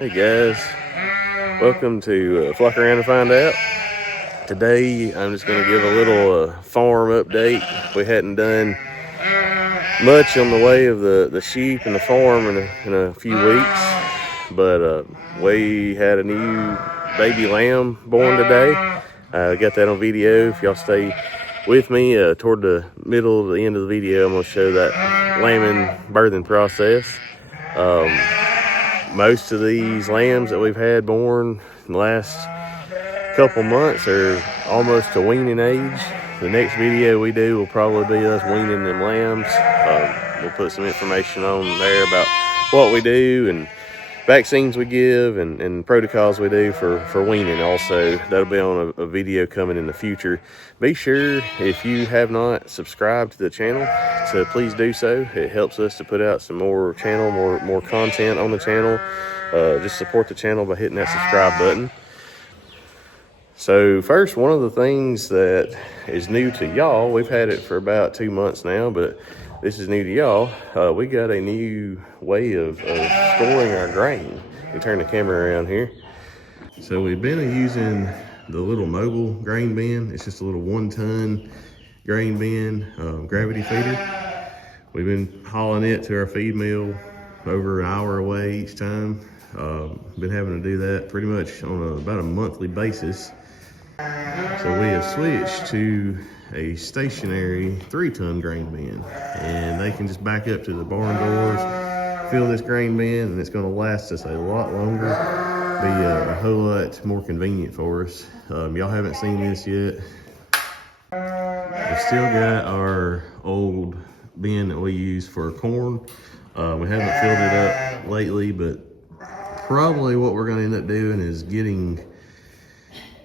Hey guys, welcome to Flock Around and Find Out. Today I'm just going to give a little farm update. We hadn't done much on the way of the sheep and the farm in a few weeks, but we had a new baby lamb born today. Got that on video. If y'all stay with me toward the middle to the end of the video, I'm going to show that lambing birthing process. Most of these lambs that we've had born in the last couple months are almost to weaning age. The next video we do will probably be us weaning them lambs. We'll put some information on there about what we do and vaccines we give and protocols we do for weaning also. That'll be on a video coming in the future. Be sure, if you have not subscribed to the channel, to please do so. It helps us to put out some more more content on the channel. Just support the channel by hitting that subscribe button. So first, one of the things that is new to y'all, we've had it for about 2 months now, but this is new to y'all. We got a new way of storing our grain. You turn the camera around here. So we've been using the little mobile grain bin. It's just a little 1-ton grain bin, gravity feeder. We've been hauling it to our feed mill over an hour away each time. Been having to do that pretty much on about a monthly basis. So we have switched to a stationary 3-ton grain bin, and they can just back up to the barn doors, fill this grain bin, and it's going to last us a lot longer, be a whole lot more convenient for us. Y'all haven't seen this yet. We've still got our old bin that we use for corn. We haven't filled it up lately, but probably what we're going to end up doing is getting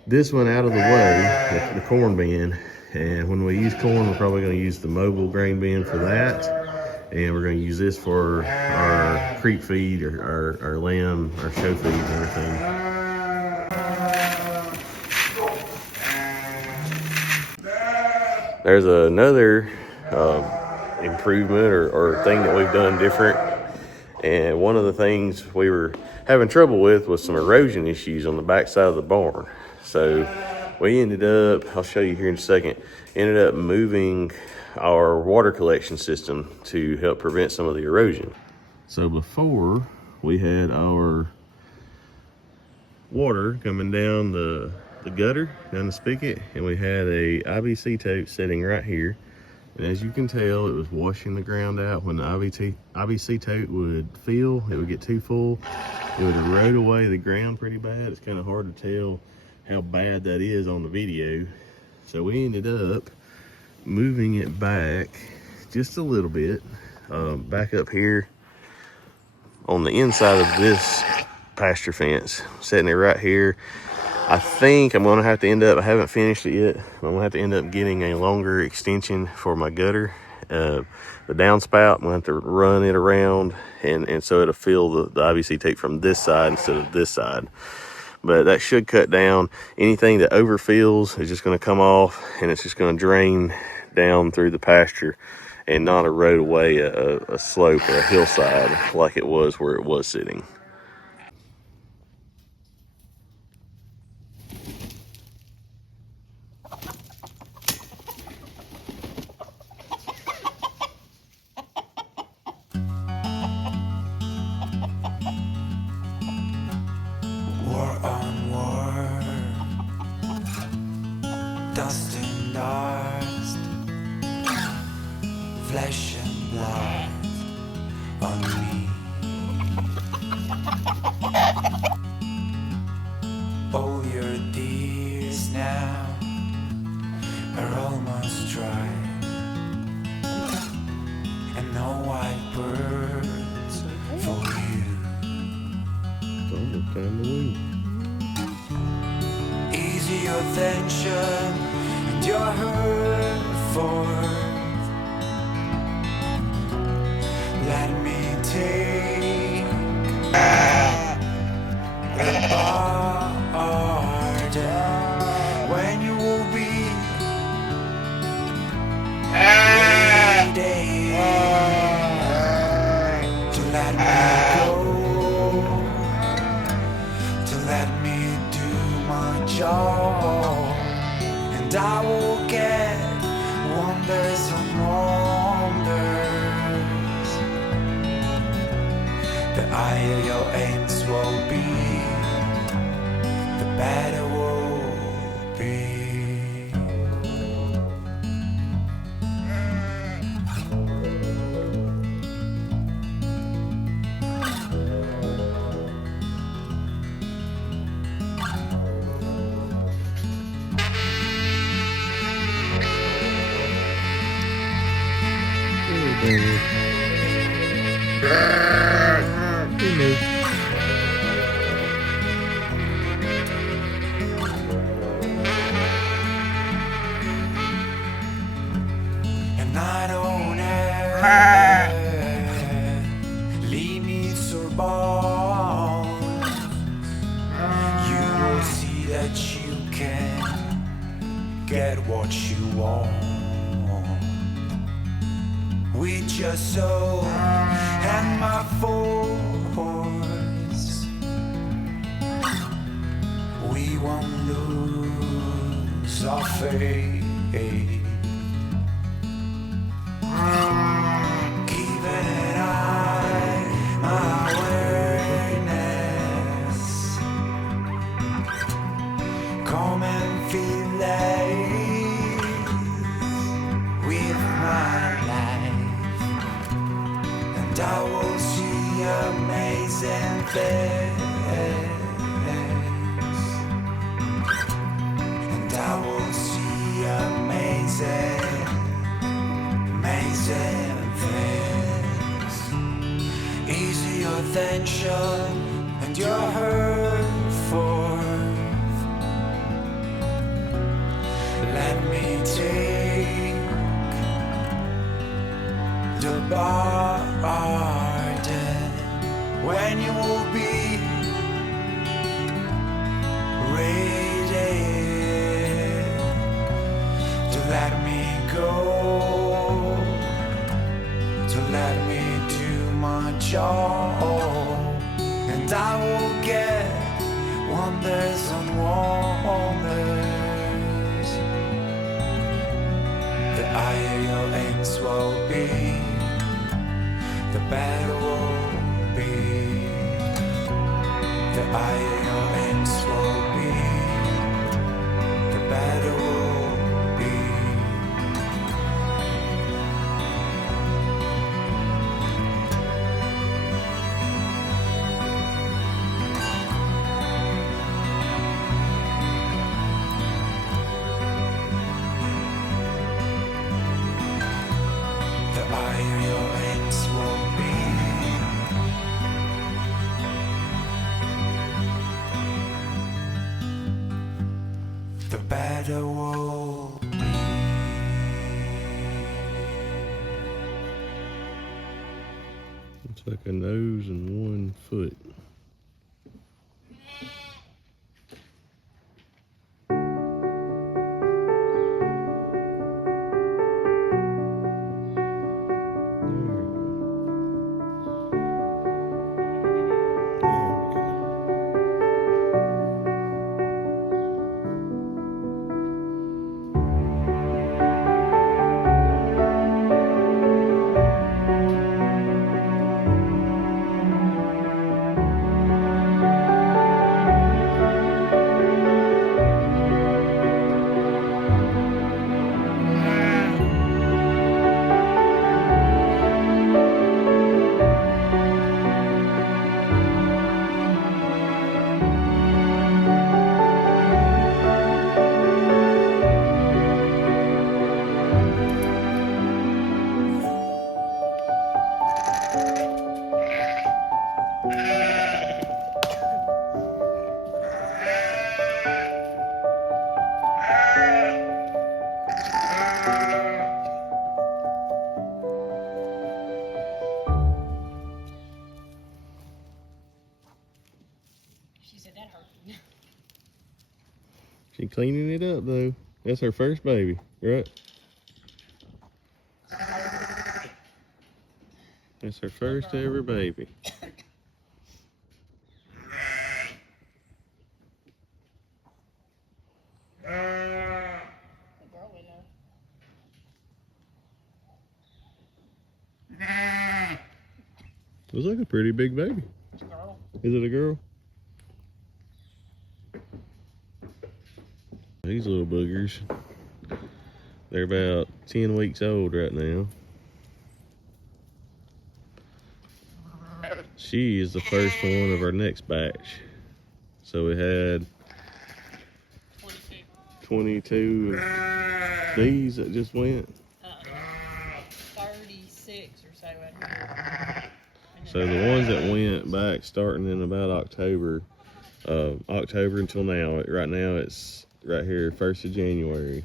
this one out of the way, the corn bin. And when we use corn, we're probably going to use the mobile grain bin for that. And we're going to use this for our creep feed, or our lamb, our show feed and everything. There's another improvement or thing that we've done different. And one of the things we were having trouble with was some erosion issues on the back side of the barn. So we ended up, I'll show you here in a second, ended up moving our water collection system to help prevent some of the erosion. So before, we had our water coming down the gutter, down the spigot, and we had a IBC tote sitting right here. And as you can tell, it was washing the ground out. When the IBC tote would fill, it would get too full. It would erode away the ground pretty bad. It's kind of hard to tell how bad that is on the video. So we ended up moving it back just a little bit, back up here on the inside of this pasture fence, setting it right here. I think I'm gonna have to end up, I haven't finished it yet, I'm gonna have to end up getting a longer extension for my gutter. The downspout, I'm gonna have to run it around and so it'll fill the IBC tape from this side instead of this side. But that should cut down. Anything that overfills is just going to come off, and it's just going to drain down through the pasture and not erode away a slope or a hillside like it was where it was sitting. Dust and dust, flesh and blood on me. All your tears now are almost dry, and no white birds for you. It's almost time to wean. Ease your tension and your hurt forth. Let me take the pardon when you will be ready to let me go. jaw, and I will get wonders on wonders. The higher your aims will be, the better will be. And I don't have limits or bounds. You will see that you can get what you want with your soul and my force. We won't lose our faith. Keeping an eye, my awareness. Come and feel life with my life, and I will see amazing things, and I will see amazing things. Easy your attention and your hurt for. Let me take the burden when you will be ready to let me go, to let me do my job, and I will get wonders on wonders. The higher your aims will be, the better will be. The higher your aims will be, the better will be. The higher your aims will be, the better will be. It's like a nose and 1 foot. She cleaning it up though. That's her first baby, right? That's her first ever baby. Looks like a pretty big baby. It's a girl. Is it a girl? These little boogers, they're about 10 weeks old right now. She is the first one of our next batch. So we had 22 of these that just went. 36 or so out here. So the ones that went back starting in about October until now, right now it's right here, 1st of January.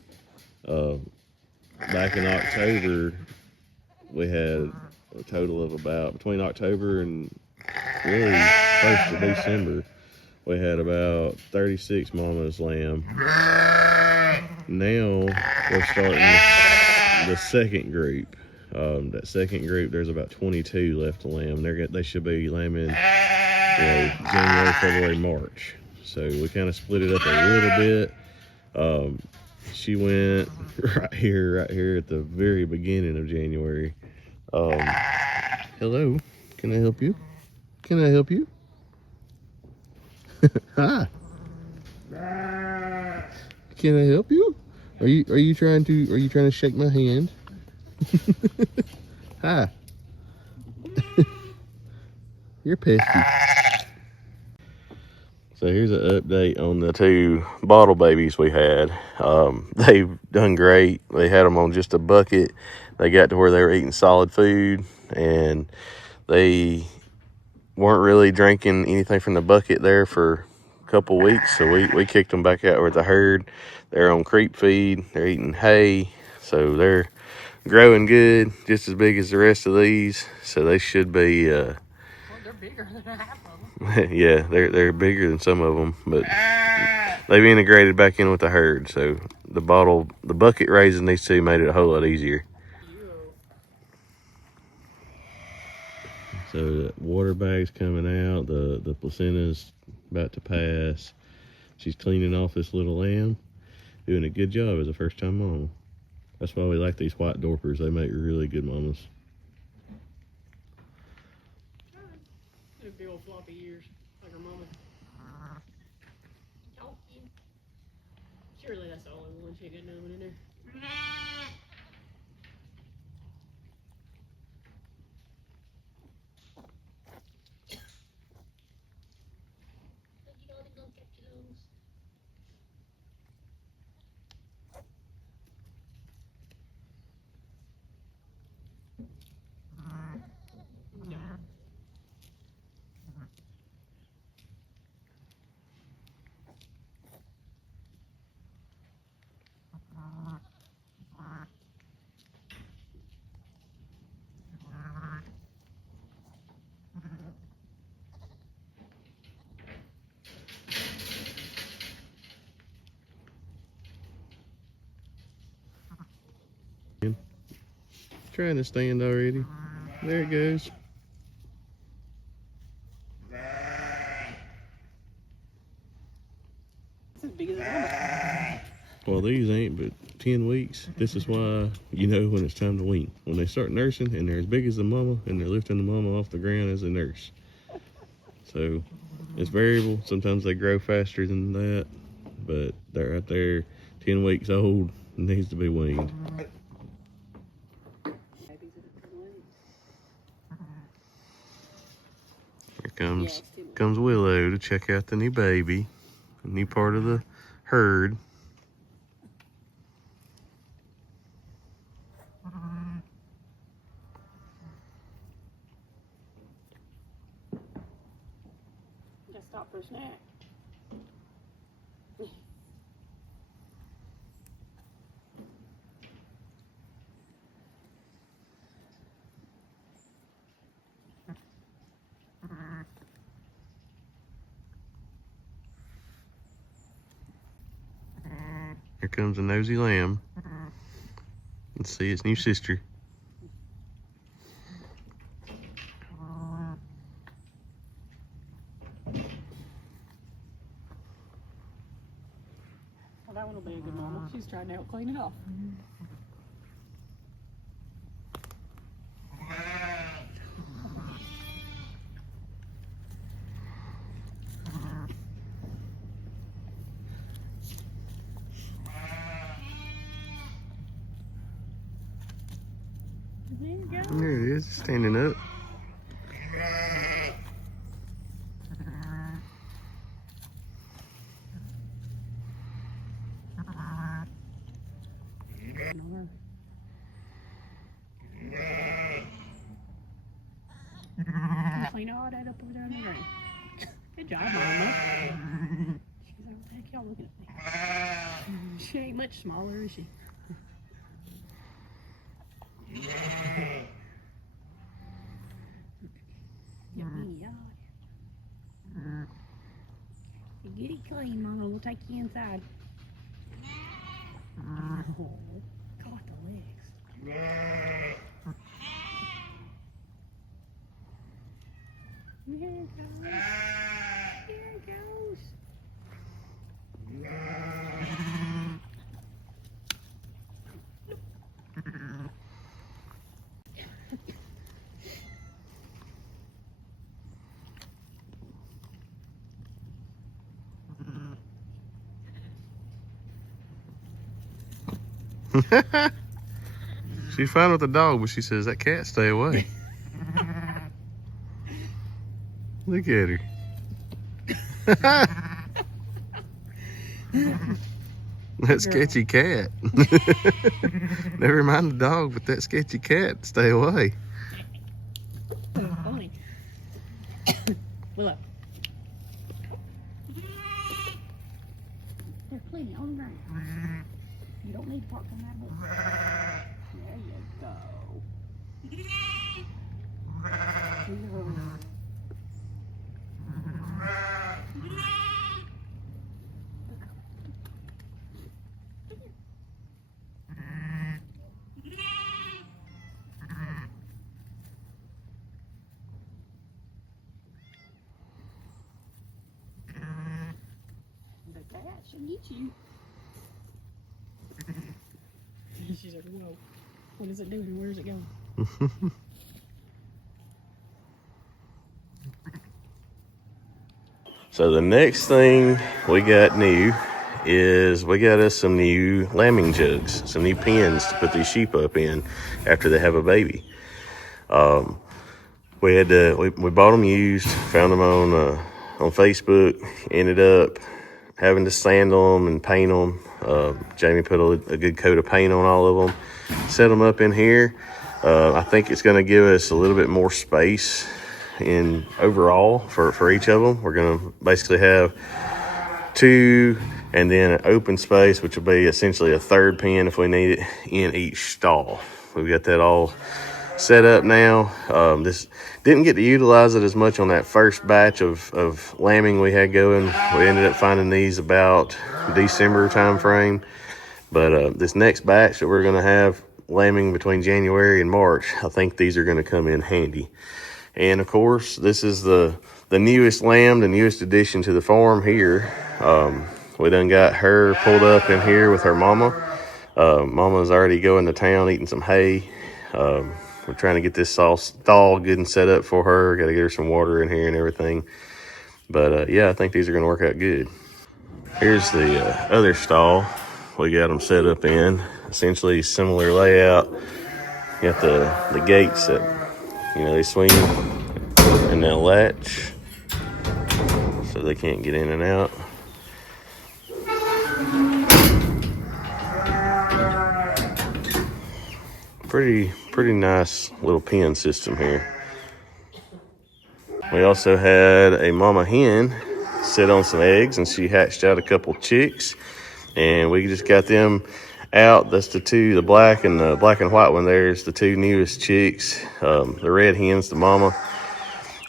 Back in October, we had a total of about, between October and really 1st of December, we had about 36 mama's lamb. Now we're starting the second group. That second group, there's about 22 left to lamb. They should be lambing, January, February, March. So we kind of split it up a little bit. She went right here at the very beginning of January. Hello, can I help you? Can I help you? Hi. Can I help you? Are you trying to shake my hand? Hi. You're pesky. So here's an update on the 2 bottle babies we had. They've done great. They had them on just a bucket. They got to where they were eating solid food, and they weren't really drinking anything from the bucket there for a couple weeks. So we kicked them back out with the herd. They're on creep feed. They're eating hay. So they're growing good, just as big as the rest of these. So they should be... Well, they're bigger than half of them. Yeah, they're bigger than some of them, but they've integrated back in with the herd. So the bucket raising these 2 made it a whole lot easier. So the water bag's coming out, the placenta's about to pass. She's cleaning off this little lamb, doing a good job as a first-time mama. That's why we like these white Dorpers. They make really good mamas. Big old floppy ears, like her mama. Surely that's the only one she got nothing in there. Trying to stand already. There it goes. It's as big as a mama. Well, these ain't but 10 weeks. This is why you know when it's time to wean. When they start nursing and they're as big as the mama and they're lifting the mama off the ground as a nurse. So it's variable. Sometimes they grow faster than that, but they're right there, 10 weeks old, needs to be weaned. Here comes Willow to check out the new baby, a new part of the herd. Just stop for a snack. Here comes a nosy lamb. Let's see its new sister. Well, that one will be a good mama. She's trying to help clean it off. is. It's standing up. Clean all that up over there in the rain. Good job, Mama. She's like, what the heck y'all looking at me? She ain't much smaller, is she? Yeah. You get it clean, Mama. We'll take you inside. Oh, caught the legs. Here it goes. Here it goes. She's fine with the dog, but she says that cat stay away. Look at her. That sketchy cat. Never mind the dog, but that sketchy cat, stay away. Funny. Willow. There's plenty on the ground. You don't need to park on that book. There you go. The cat should get you. She's like, whoa, what is it doing? Where's it going? So the next thing we got new is we got us some new lambing jugs, some new pens to put these sheep up in after they have a baby. We bought them used, found them on Facebook, ended up having to sand them and paint them. Jamie put a good coat of paint on all of them, set them up in here. I think it's going to give us a little bit more space in overall for each of them. We're going to basically have two and then an open space, which will be essentially a third pen if we need it in each stall. We've got that all set up now. This didn't get to utilize it as much on that first batch of lambing we had going. We ended up finding these about December time frame, but this next batch that we're going to have lambing between January and March, I think these are going to come in handy. And of course, this is the newest lamb, the newest addition to the farm here. We done got her pulled up in here with her mama. Mama's already going to town eating some hay. We're trying to get this stall good and set up for her. Got to get her some water in here and everything. But yeah, I think these are going to work out good. Here's the other stall we got them set up in. Essentially similar layout. You got the gates that, you know, they swing and they'll latch so they can't get in and out. Pretty nice little pen system here. We also had a mama hen sit on some eggs, and she hatched out a couple chicks, and we just got them out. That's the black and white one. There's the two newest chicks. The red hen's the mama.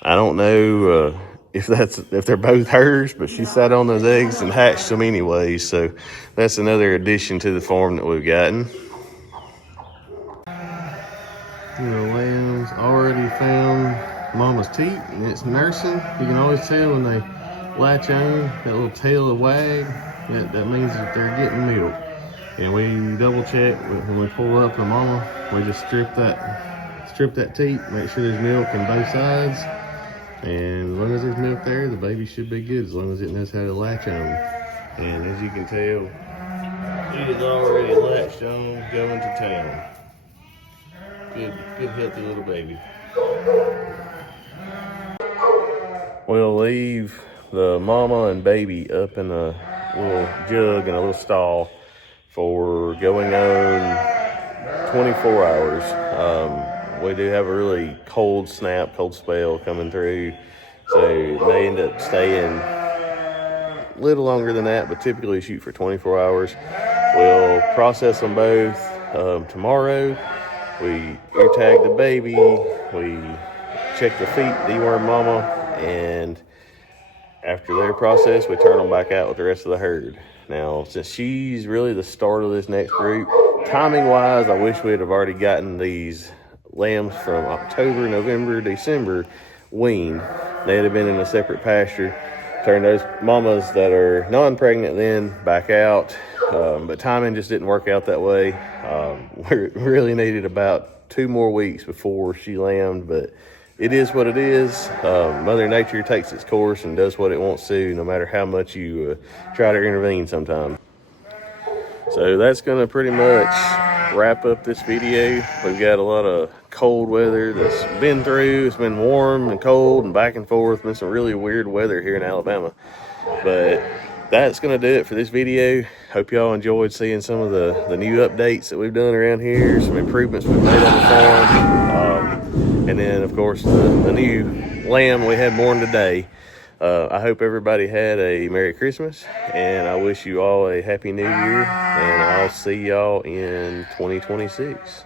I don't know if they're both hers, but she sat on those eggs and hatched them anyway. So that's another addition to the farm that we've gotten. The lambs already found mama's teat, and it's nursing. You can always tell when they latch on, that little tail will wag. That means that they're getting milk. And we double check when we pull up the mama. We just strip that teat, make sure there's milk on both sides. And as long as there's milk there, the baby should be good, as long as it knows how to latch on. And as you can tell, it is already latched on, going to town. Good healthy little baby. We'll leave the mama and baby up in a little jug in a little stall for going on 24 hours. We do have a really cold spell coming through, so they end up staying a little longer than that, but typically shoot for 24 hours. We'll process them both tomorrow. We ear tag the baby, we check the feet, deworm mama, and after they're processed, we turn them back out with the rest of the herd. Now, since she's really the start of this next group, timing-wise, I wish we'd have already gotten these lambs from October, November, December weaned. They'd have been in a separate pasture. Turn those mamas that are non-pregnant then back out, but timing just didn't work out that way. We really needed about 2 more weeks before she lambed, but it is what it is. Mother Nature takes its course and does what it wants to, no matter how much you try to intervene sometimes. So that's going to pretty much wrap up this video. We've got a lot of cold weather that's been through. It's been warm and cold and back and forth. Been some really weird weather here in Alabama. But that's going to do it for this video. Hope y'all enjoyed seeing some of the new updates that we've done around here, some improvements we've made on the farm. And then, of course, the new lamb we had born today. I hope everybody had a Merry Christmas, and I wish you all a Happy New Year, and I'll see y'all in 2026.